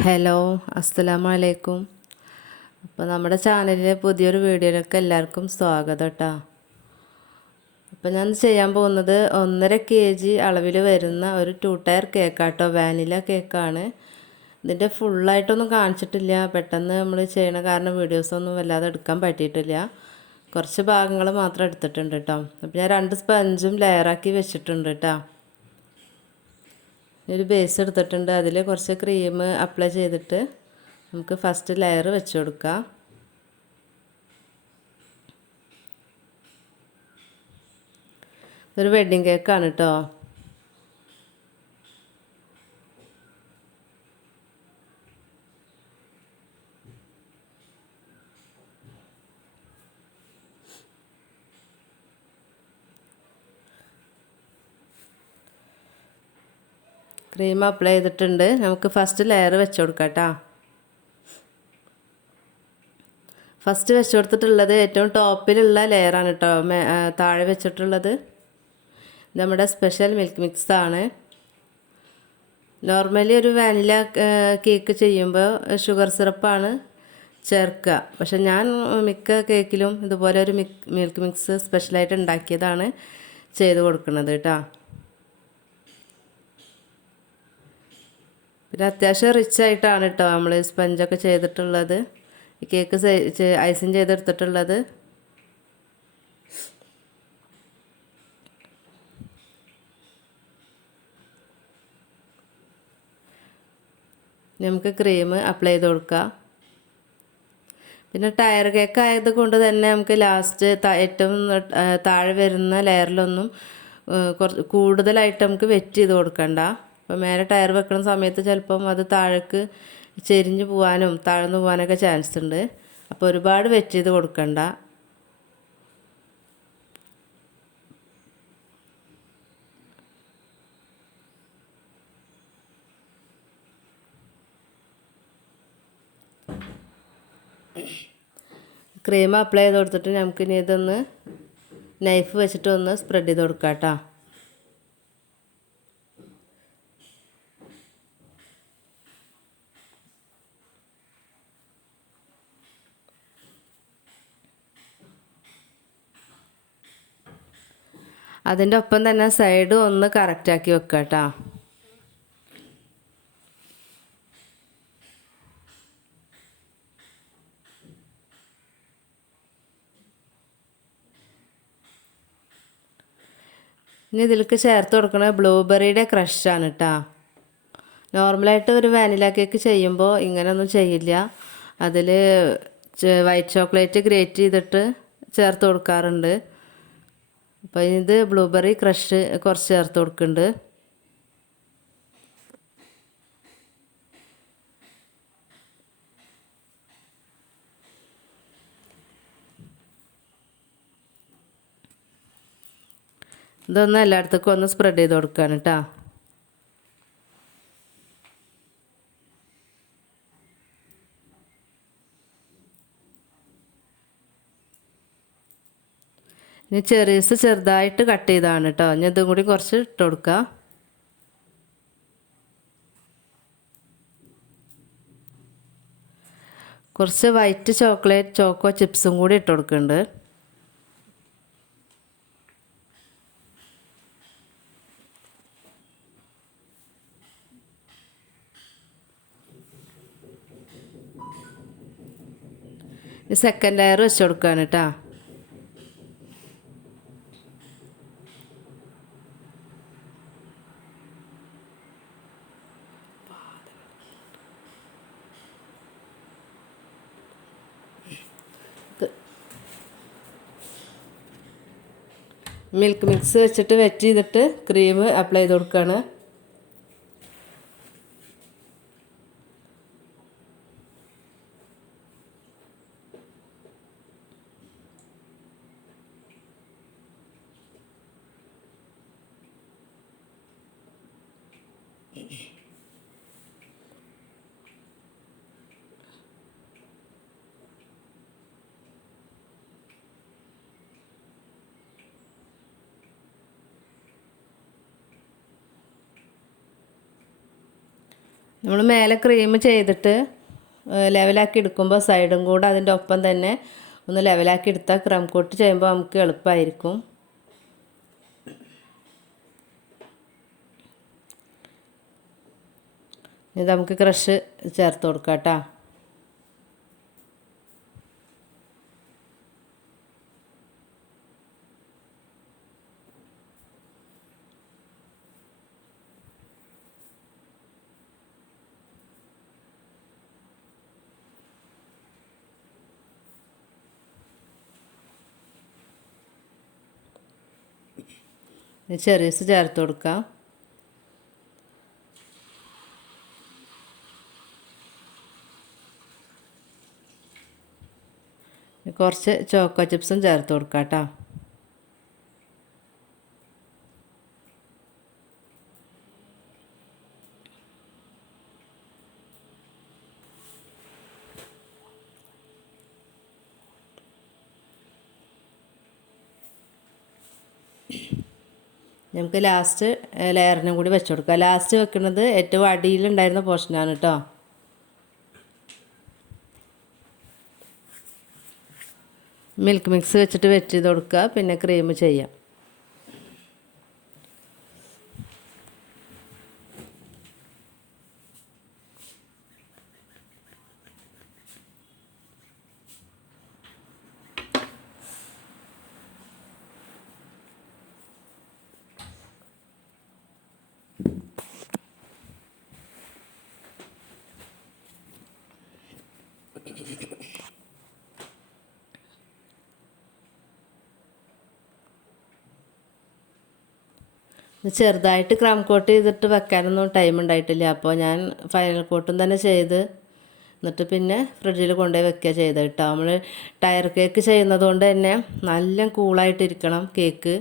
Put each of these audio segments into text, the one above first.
Hello, അസ്സലാമു അലൈക്കും. അപ്പോൾ നമ്മുടെ ചാനലിലെ പുതിയൊരു വീഡിയോയിലേക്ക് എല്ലാവർക്കും സ്വാഗതം കേട്ടോ. അപ്പോൾ ഞാൻ ചെയ്യാൻ പോകുന്നത് 1.5 kg അളവിൽ വരുന്ന ഒരു 2 ടയർ കേക്കാട്ടോ, വാനില കേക്കാണ്. ഇതിൻ്റെ ഫുള്ളായിട്ടൊന്നും കാണിച്ചിട്ടില്ല, പെട്ടെന്ന് നമ്മൾ ചെയ്യണ കാരണം വീഡിയോസൊന്നും വല്ലാതെ എടുക്കാൻ പറ്റിയിട്ടില്ല. കുറച്ച് ഭാഗങ്ങൾ മാത്രം എടുത്തിട്ടുണ്ട് കേട്ടോ. അപ്പോൾ ഞാൻ 2 സ്പഞ്ചും ലെയറാക്കി വെച്ചിട്ടുണ്ട് കേട്ടോ. ഒരു ബേസ് എടുത്തിട്ടുണ്ട്, അതിൽ കുറച്ച് ക്രീം അപ്ലൈ ചെയ്തിട്ട് നമുക്ക് ഫസ്റ്റ് ലെയർ വെച്ച് കൊടുക്കാം. ഇതൊരു വെഡ്ഡിങ് കേക്കാണ് കേട്ടോ. ക്രീം അപ്ലൈ ചെയ്തിട്ടുണ്ട്, നമുക്ക് ഫസ്റ്റ് ലെയർ വെച്ച് കൊടുക്കാം കേട്ടോ. ഫസ്റ്റ് വെച്ച് കൊടുത്തിട്ടുള്ളത് ഏറ്റവും ടോപ്പിലുള്ള ലെയറാണ് കേട്ടോ, താഴെ വെച്ചിട്ടുള്ളത് നമ്മുടെ സ്പെഷ്യൽ മിൽക്ക് മിക്സ് ആണ്. നോർമലി ഒരു വാനില കേക്ക് ചെയ്യുമ്പോൾ ഷുഗർ സിറപ്പാണ് ചേർക്കുക, പക്ഷെ ഞാൻ മിക്ക കേക്കിലും ഇതുപോലെ ഒരു മിൽക്ക് മിക്സ് സ്പെഷ്യലായിട്ട് ഉണ്ടാക്കിയതാണ് ചെയ്ത് കൊടുക്കുന്നത് കേട്ടോ. പിന്നെ അത്യാവശ്യം റിച്ച് ആയിട്ടാണ് കേട്ടോ നമ്മൾ സ്പഞ്ചൊക്കെ ചെയ്തിട്ടുള്ളത്, ഈ കേക്ക് ഐസിങ് ചെയ്തെടുത്തിട്ടുള്ളത്. നമുക്ക് ക്രീം അപ്ലൈ ചെയ്ത് കൊടുക്കാം. പിന്നെ ടയർ കേക്ക് ആയത് കൊണ്ട് തന്നെ നമുക്ക് ലാസ്റ്റ് ഏറ്റവും താഴെ വരുന്ന ലെയറിലൊന്നും കുറച്ച് കൂടുതലായിട്ട് നമുക്ക് വെറ്റ് ചെയ്ത് കൊടുക്കണ്ട. അപ്പോൾ മേലെ ടയർ വെക്കുന്ന സമയത്ത് ചിലപ്പം അത് താഴേക്ക് ചെരിഞ്ഞ് പോകാനും താഴ്ന്നു പോകാനൊക്കെ ചാൻസ് ഉണ്ട്. അപ്പോൾ ഒരുപാട് വെറ്റ് ചെയ്ത് കൊടുക്കണ്ട. ക്രീം അപ്ലൈ ചെയ്ത് കൊടുത്തിട്ട് നമുക്കിനി ഇതൊന്ന് നൈഫ് വെച്ചിട്ട് ഒന്ന് സ്പ്രെഡ് ചെയ്ത് കൊടുക്കാം കേട്ടോ. അതിൻ്റെ ഒപ്പം തന്നെ സൈഡ് ഒന്ന് കറക്റ്റാക്കി വെക്കുക കേട്ടോ. ഇനി ഇതിലേക്ക് ചേർത്ത് കൊടുക്കുന്നത് ബ്ലൂബെറിയുടെ ക്രഷാണ് കേട്ടോ. നോർമലായിട്ട് ഒരു വാനില കേക്ക് ചെയ്യുമ്പോൾ ഇങ്ങനെയൊന്നും ചെയ്യില്ല, അതിൽ വൈറ്റ് ചോക്ലേറ്റ് ഗ്രേറ്റ് ചെയ്തിട്ട് ചേർത്ത് കൊടുക്കാറുണ്ട്. അപ്പോൾ ഇത് ബ്ലൂബെറി ക്രഷ് കുറച്ച് ചേർത്ത് കൊടുക്കുന്നുണ്ട്. ഇതൊന്ന് എല്ലായിടത്തേക്കും ഒന്ന് സ്പ്രെഡ് ചെയ്ത് കൊടുക്കുകയാണ് കേട്ടോ. ഇനി ചെറീസ് ചെറുതായിട്ട് കട്ട് ചെയ്താണ് കേട്ടോ. ഇനി ഇതും കൂടി കുറച്ച് ഇട്ട് കൊടുക്കുക. കുറച്ച് വൈറ്റ് ചോക്കോ ചിപ്സും കൂടി ഇട്ട് കൊടുക്കുന്നുണ്ട്. സെക്കൻഡ് ലെയർ വെച്ച് കൊടുക്കുകയാണ് കേട്ടോ. മിൽക്ക് മിക്സ് വെച്ചിട്ട് വെറ്റ് ചെയ്തിട്ട് ക്രീം അപ്ലൈ ചെയ്ത് കൊടുക്കുകയാണ്. നമ്മൾ മേലെ ക്രീം ചെയ്തിട്ട് ലെവലാക്കി എടുക്കുമ്പോൾ സൈഡും കൂടെ അതിൻ്റെ ഒപ്പം തന്നെ ഒന്ന് ലെവലാക്കി എടുത്താൽ ക്രം കോട്ട് ചെയ്യുമ്പോൾ നമുക്ക് എളുപ്പമായിരിക്കും. ഇത് നമുക്ക് ക്രഷ് ചേർത്ത് കൊടുക്കാം കേട്ടോ. ചെറീസ് ചേർത്ത് കൊടുക്കാം. കുറച്ച് ചോക്കോ ചിപ്സും ചേർത്ത് കൊടുക്കാം കേട്ടോ. നമുക്ക് ലാസ്റ്റ് ലെയറിനും കൂടി വെച്ച് കൊടുക്കാം. ലാസ്റ്റ് വെക്കുന്നത് ഏറ്റവും അടിയിലുണ്ടായിരുന്ന പോർഷനാണ് കേട്ടോ. മിൽക്ക് മിക്സ് വെച്ചിട്ട് വെച്ച് ചെയ്ത് കൊടുക്കുക. പിന്നെ ക്രീം ചെയ്യാം. ചെറുതായിട്ട് ക്രം കോട്ട് ചെയ്തിട്ട് വെക്കാനൊന്നും ടൈം ഉണ്ടായിട്ടില്ല. അപ്പോൾ ഞാൻ ഫൈനൽ കോട്ടും തന്നെ ചെയ്ത് എന്നിട്ട് പിന്നെ ഫ്രിഡ്ജിൽ കൊണ്ടുപോയി വെക്കുക ചെയ്ത് കേട്ടോ. നമ്മൾ ടയർ കേക്ക് ചെയ്യുന്നത് കൊണ്ട് തന്നെ നല്ല കൂളായിട്ടിരിക്കണം കേക്ക്.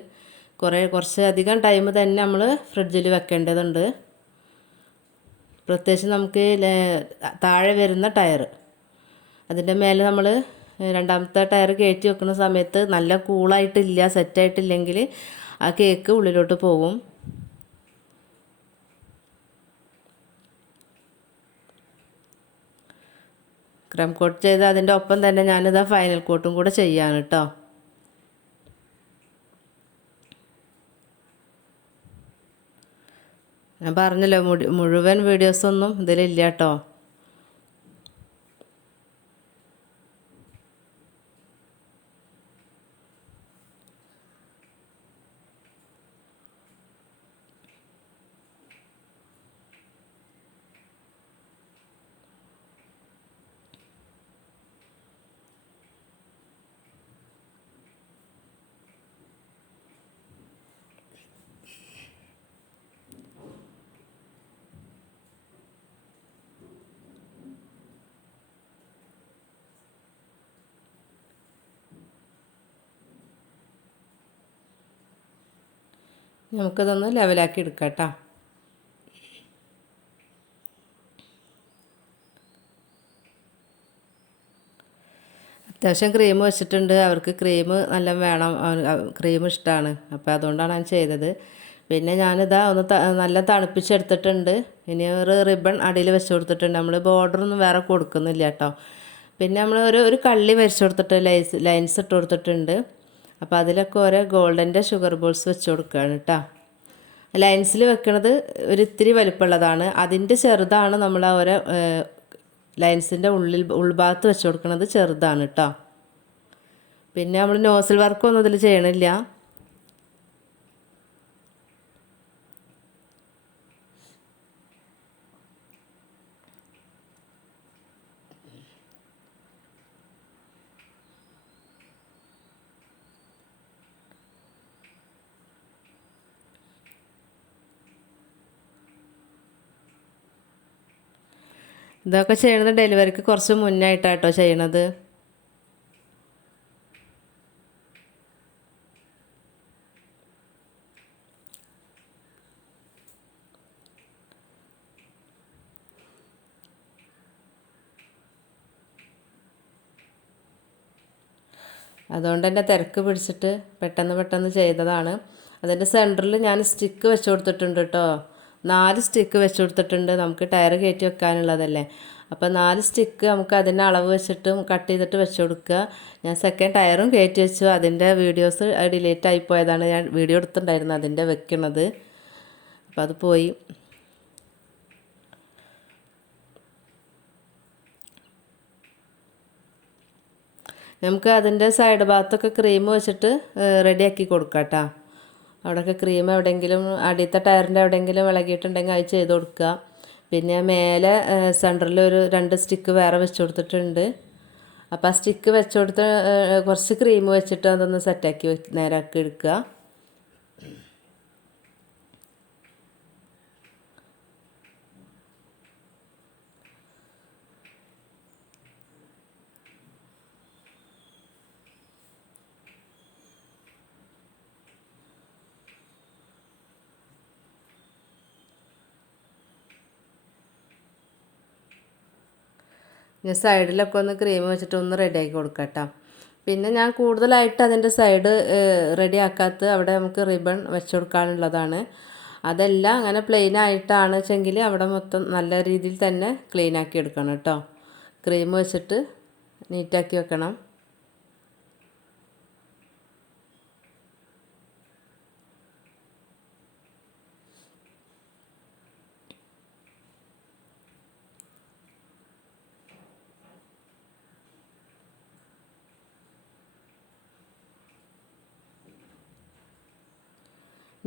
കുറച്ച് അധികം ടൈം തന്നെ നമ്മൾ ഫ്രിഡ്ജിൽ വെക്കേണ്ടതുണ്ട്. പ്രത്യേകിച്ച് നമുക്ക് താഴെ വരുന്ന ടയർ, അതിൻ്റെ മേലെ നമ്മൾ രണ്ടാമത്തെ ടയർ കയറ്റി വെക്കുന്ന സമയത്ത് നല്ല കൂളായിട്ടില്ല, സെറ്റായിട്ടില്ലെങ്കിൽ ആ കേക്ക് ഉള്ളിലോട്ട് പോകും. ക്രം കോട്ട് ചെയ്ത് അതിൻ്റെ ഒപ്പം തന്നെ ഞാനിതാ ഫൈനൽ കോട്ടും കൂടെ ചെയ്യാണ് കേട്ടോ. ഞാൻ പറഞ്ഞല്ലോ മുഴുവൻ വീഡിയോസൊന്നും ഇതിലില്ല കേട്ടോ. നമുക്കിതൊന്ന് ലെവലാക്കി എടുക്കാം കേട്ടോ. അത്യാവശ്യം ക്രീം വെച്ചിട്ടുണ്ട്. അവർക്ക് ക്രീം നല്ല വേണം, ക്രീം ഇഷ്ടമാണ്. അപ്പോൾ അതുകൊണ്ടാണ് ഞാൻ ചെയ്തത്. പിന്നെ ഞാനിതാ ഒന്ന് നല്ല തണുപ്പിച്ചെടുത്തിട്ടുണ്ട്. ഇനി ഒരു റിബൺ അടിയിൽ വെച്ച് കൊടുത്തിട്ടുണ്ട്. നമ്മൾ ബോർഡറൊന്നും വേറെ കൊടുക്കുന്നില്ല കേട്ടോ. പിന്നെ നമ്മൾ ഒരു കള്ളി വരച്ച് കൊടുത്തിട്ട് ലൈൻസ് ഇട്ട് കൊടുത്തിട്ടുണ്ട്. അപ്പോൾ അതിലൊക്കെ ഓരോ ഗോൾഡൻ്റെ ഷുഗർ ബോൾസ് വെച്ച് കൊടുക്കുകയാണ് കേട്ടോ. ലൈൻസിൽ വെക്കുന്നത് ഒരു ഇത്തിരി വലിപ്പമുള്ളതാണ്. അതിൻ്റെ ചെറുതാണ് നമ്മൾ ആ ഓരോ ലൈൻസിൻ്റെ ഉൾഭാഗത്ത് വെച്ച് കൊടുക്കുന്നത് ചെറുതാണ് കേട്ടോ. പിന്നെ നമ്മൾ നോസിൽ വർക്കൊന്നും ഇതിൽ ചെയ്യണില്ല. ഇതൊക്കെ ചെയ്യണത് ഡെലിവറിക്ക് കുറച്ച് മുന്നായിട്ടാട്ടോ ചെയ്യണത്. അതുകൊണ്ട് തന്നെ തിരക്ക് പിടിച്ചിട്ട് പെട്ടെന്ന് ചെയ്തതാണ്. അതിൻ്റെ സെൻറ്ററിൽ ഞാൻ സ്റ്റിക്ക് വെച്ച് കൊടുത്തിട്ടുണ്ട് കേട്ടോ. 4 സ്റ്റിക്ക് വെച്ച് കൊടുത്തിട്ടുണ്ട്. നമുക്ക് ടയർ കയറ്റി വെക്കാനുള്ളതല്ലേ. അപ്പോൾ 4 സ്റ്റിക്ക് നമുക്ക് അതിൻ്റെ അളവ് വെച്ചിട്ട് കട്ട് ചെയ്തിട്ട് വെച്ച് കൊടുക്കുക. ഞാൻ സെക്കൻഡ് ടയറും കയറ്റി വെച്ചു. അതിൻ്റെ വീഡിയോസ് ഡിലീറ്റ് ആയിപ്പോയതാണ്. ഞാൻ വീഡിയോ എടുത്തിട്ടുണ്ടായിരുന്നു അതിൻ്റെ വെക്കണത്. അപ്പോൾ അത് പോയി. നമുക്ക് അതിൻ്റെ സൈഡ് ഭാഗത്തൊക്കെ ക്രീം വെച്ചിട്ട് റെഡിയാക്കി കൊടുക്കാം കേട്ടോ. അവിടെയൊക്കെ ക്രീം എവിടെയെങ്കിലും അടിയത്തെ ടയറിൻ്റെ എവിടെയെങ്കിലും ഇളകിയിട്ടുണ്ടെങ്കിൽ അത് ചെയ്ത് കൊടുക്കുക. പിന്നെ മേലെ സെൻറ്ററിൽ ഒരു 2 സ്റ്റിക്ക് വേറെ വെച്ച് കൊടുത്തിട്ടുണ്ട്. അപ്പോൾ ആ സ്റ്റിക്ക് വെച്ച് കൊടുത്ത് കുറച്ച് ക്രീം വെച്ചിട്ട് അതൊന്ന് സെറ്റാക്കി നേരാക്കി എടുക്കുക. ഞാൻ സൈഡിലൊക്കെ ഒന്ന് ക്രീം വെച്ചിട്ട് ഒന്ന് റെഡിയാക്കി കൊടുക്കാം കേട്ടോ. പിന്നെ ഞാൻ കൂടുതലായിട്ട് അതിൻ്റെ സൈഡ് റെഡിയാക്കാത്ത അവിടെ നമുക്ക് റിബൺ വെച്ച് കൊടുക്കാനുള്ളതാണ്. അതെല്ലാം അങ്ങനെ പ്ലെയിൻ ആയിട്ടാണ് വെച്ചെങ്കിൽ അവിടെ മൊത്തം നല്ല രീതിയിൽ തന്നെ ക്ലീൻ ആക്കി എടുക്കണം കേട്ടോ. ക്രീം വെച്ചിട്ട് നീറ്റാക്കി വെക്കണം.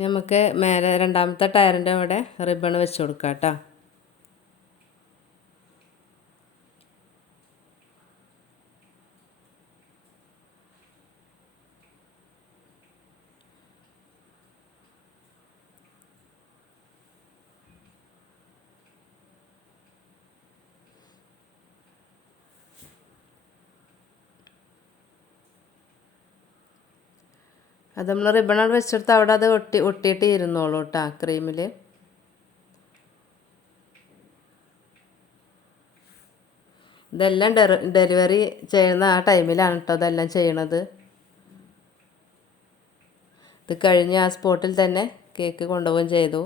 നമുക്ക് മേലെ രണ്ടാമത്തെ ടയറിൻ്റെ അവിടെ റിബൺ വെച്ച് കൊടുക്കാം കേട്ടോ. അത് നമ്മൾ റിബൺ വെച്ചെടുത്ത് അവിടെ അത് ഒട്ടിയിട്ട് ഇരുന്നോളൂ കേട്ടോ ക്രീമിൽ. ഇതെല്ലാം ഡെലിവറി ചെയ്യുന്ന ആ ടൈമിലാണ് കേട്ടോ അതെല്ലാം ചെയ്യണത്. ഇത് കഴിഞ്ഞ് ആ സ്പോട്ടിൽ തന്നെ കേക്ക് കൊണ്ടുപോവുകയും ചെയ്തു.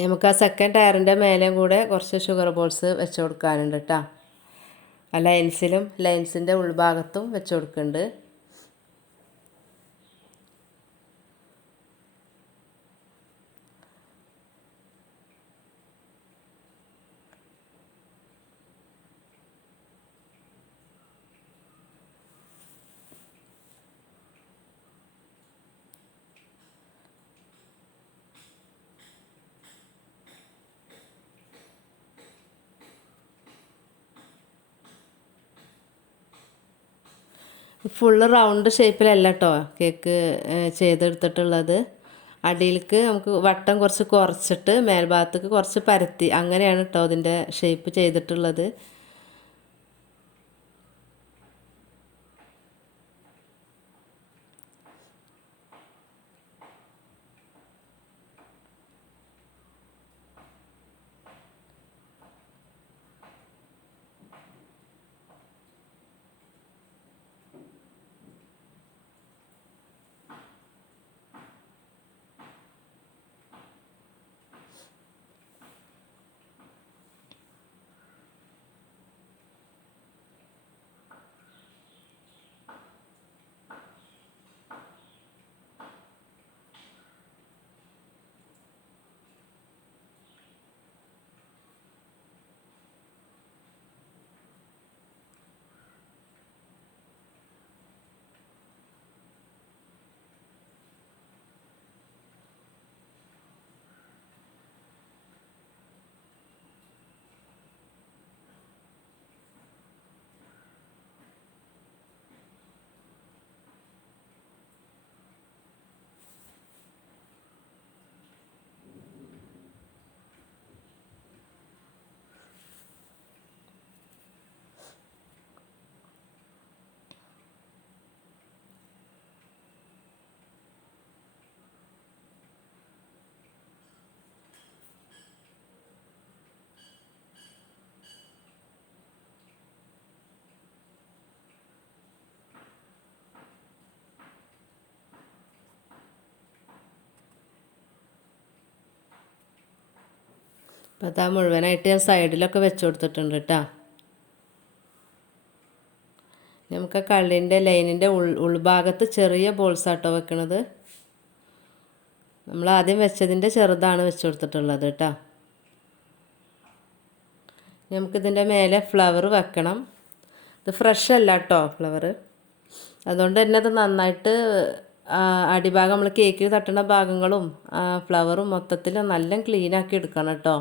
നമുക്ക് ആ സെക്കൻഡ് ടയറിൻ്റെ മേലെയും കൂടെ കുറച്ച് ഷുഗർ ബോൾസ് വെച്ച് കൊടുക്കാനുണ്ട് കേട്ടോ. ആ ലൈൻസിൻ്റെ ഉൾഭാഗത്തും വെച്ച് കൊടുക്കുന്നുണ്ട്. ഫുള്ള് റൗണ്ട് ഷേപ്പിലല്ല കേട്ടോ കേക്ക് ചെയ്തെടുത്തിട്ടുള്ളത്. അടിയിലേക്ക് നമുക്ക് വട്ടം കുറച്ച് കുറച്ചിട്ട് മേൽഭാഗത്തേക്ക് കുറച്ച് പരത്തി അങ്ങനെയാണ് കേട്ടോ അതിൻ്റെ ഷേപ്പ് ചെയ്തിട്ടുള്ളത്. അപ്പോൾ അത് മുഴുവനായിട്ട് ഞാൻ സൈഡിലൊക്കെ വെച്ച് കൊടുത്തിട്ടുണ്ട് കേട്ടോ. നമുക്ക് കള്ളിൻ്റെ ലൈനിൻ്റെ ഉൾഭാഗത്ത് ചെറിയ ബോൾസാട്ടോ വെക്കണത്. നമ്മൾ ആദ്യം വെച്ചതിൻ്റെ ചെറുതാണ് വെച്ച് കൊടുത്തിട്ടുള്ളത് കേട്ടോ. നമുക്കിതിൻ്റെ മേലെ ഫ്ലവർ വെക്കണം. ഇത് ഫ്രഷ് അല്ല കേട്ടോ ഫ്ലവർ. അതുകൊണ്ട് തന്നെ അത് നന്നായിട്ട് അടിഭാഗം നമ്മൾ കേക്ക് തട്ടുന്ന ഭാഗങ്ങളും ഫ്ലവറും മൊത്തത്തിൽ നല്ല ക്ലീനാക്കി എടുക്കണം കേട്ടോ.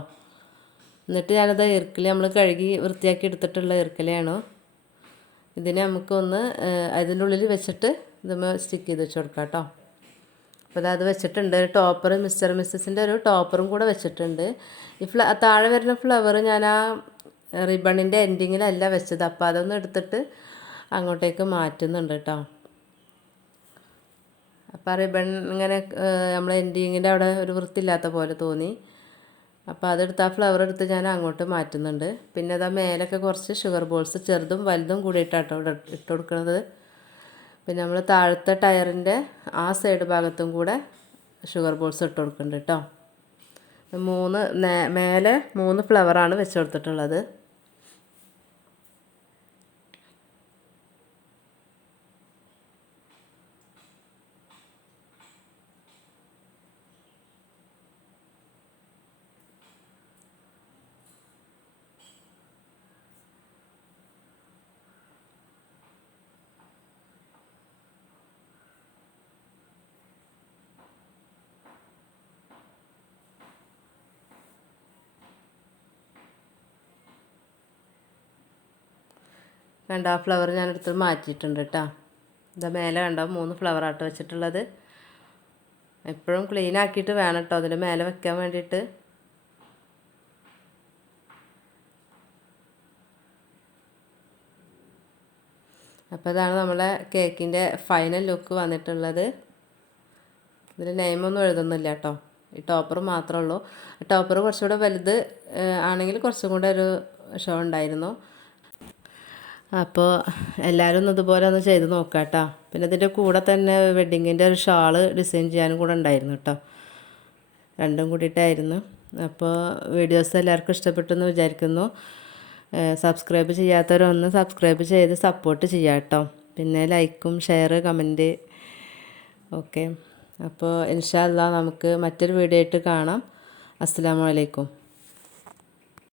എന്നിട്ട് ഞാനത് ഈർക്കിൽ നമ്മൾ കഴുകി വൃത്തിയാക്കി എടുത്തിട്ടുള്ള ഈർക്കിലാണ്. ഇതിനെ നമുക്കൊന്ന് അതിൻ്റെ ഉള്ളിൽ വെച്ചിട്ട് ഇതുമ്മ സ്റ്റിക്ക് ചെയ്ത് വെച്ച് കൊടുക്കാം കേട്ടോ. അപ്പോൾ അത് വെച്ചിട്ടുണ്ട്. ടോപ്പർ മിസ്റ്റർ മിസ്സസിൻ്റെ ഒരു ടോപ്പറും കൂടെ വെച്ചിട്ടുണ്ട്. ഈ താഴെ വരുന്ന ഫ്ലവർ ഞാൻ ആ റിബണിൻ്റെ എൻഡിങ്ങിലല്ല വെച്ചത്. അപ്പോൾ അതൊന്ന് എടുത്തിട്ട് അങ്ങോട്ടേക്ക് മാറ്റുന്നുണ്ട് കേട്ടോ. അപ്പോൾ ആ റിബൺ ഇങ്ങനെ നമ്മൾ എൻഡിങ്ങിൻ്റെ അവിടെ ഒരു വൃത്തിയില്ലാത്ത പോലെ തോന്നി. അപ്പോൾ അതെടുത്ത് ആ ഫ്ലവർ എടുത്ത് ഞാൻ അങ്ങോട്ട് മാറ്റുന്നുണ്ട്. പിന്നെ അതാ മേലൊക്കെ കുറച്ച് ഷുഗർ ബോൾസ് ചെറുതും വലുതും കൂടിയിട്ടാട്ടോ ഇവിടെ ഇട്ട് കൊടുക്കുന്നത്. പിന്നെ നമ്മൾ താഴത്തെ ടയറിൻ്റെ ആ സൈഡ് ഭാഗത്തും കൂടെ ഷുഗർ ബോൾസ് ഇട്ട് കൊടുക്കുന്നുണ്ട് കേട്ടോ. മേലെ 3 ഫ്ലവറാണ് വെച്ച് കൊടുത്തിട്ടുള്ളത്. കണ്ട ആ ഫ്ലവർ ഞാനെടുത്ത് മാറ്റിയിട്ടുണ്ട് കേട്ടോ. ഇതാ മേലെ കണ്ടോ 3 ഫ്ലവറാട്ടോ വെച്ചിട്ടുള്ളത്. എപ്പോഴും ക്ലീൻ ആക്കിയിട്ട് വേണം കേട്ടോ അതിൻ്റെ മേലെ വെക്കാൻ വേണ്ടിയിട്ട്. അപ്പോൾ ഇതാണ് നമ്മളെ കേക്കിൻ്റെ ഫൈനൽ ലുക്ക് വന്നിട്ടുള്ളത്. ഇതിൽ നെയിമൊന്നും എഴുതുന്നില്ല കേട്ടോ. ഈ ടോപ്പർ മാത്രമേ ഉള്ളൂ. ടോപ്പർ കുറച്ചുകൂടെ വലുത് ആണെങ്കിൽ കുറച്ചും കൂടെ ഒരു ഷോ ഉണ്ടായിരുന്നു. അപ്പോൾ എല്ലാവരും ഒന്ന് ഇതുപോലെ ഒന്ന് ചെയ്ത് നോക്കാം കേട്ടോ. പിന്നെ ഇതിൻ്റെ കൂടെ തന്നെ വെഡ്ഡിങ്ങിൻ്റെ ഒരു ഷാള് ഡിസൈൻ ചെയ്യാനും കൂടെ ഉണ്ടായിരുന്നു കേട്ടോ. രണ്ടും കൂടിയിട്ടായിരുന്നു. അപ്പോൾ വീഡിയോസ് എല്ലാവർക്കും ഇഷ്ടപ്പെട്ടെന്ന് വിചാരിക്കുന്നു. സബ്സ്ക്രൈബ് ചെയ്യാത്തവരൊന്ന് സബ്സ്ക്രൈബ് ചെയ്ത് സപ്പോർട്ട് ചെയ്യാം കേട്ടോ. പിന്നെ ലൈക്കും ഷെയർ കമൻറ്റ് ഓക്കെ. അപ്പോൾ ഇൻഷാ അല്ലാഹ് നമുക്ക് മറ്റൊരു വീഡിയോ ആയിട്ട് കാണാം. അസ്സലാമു അലൈക്കും.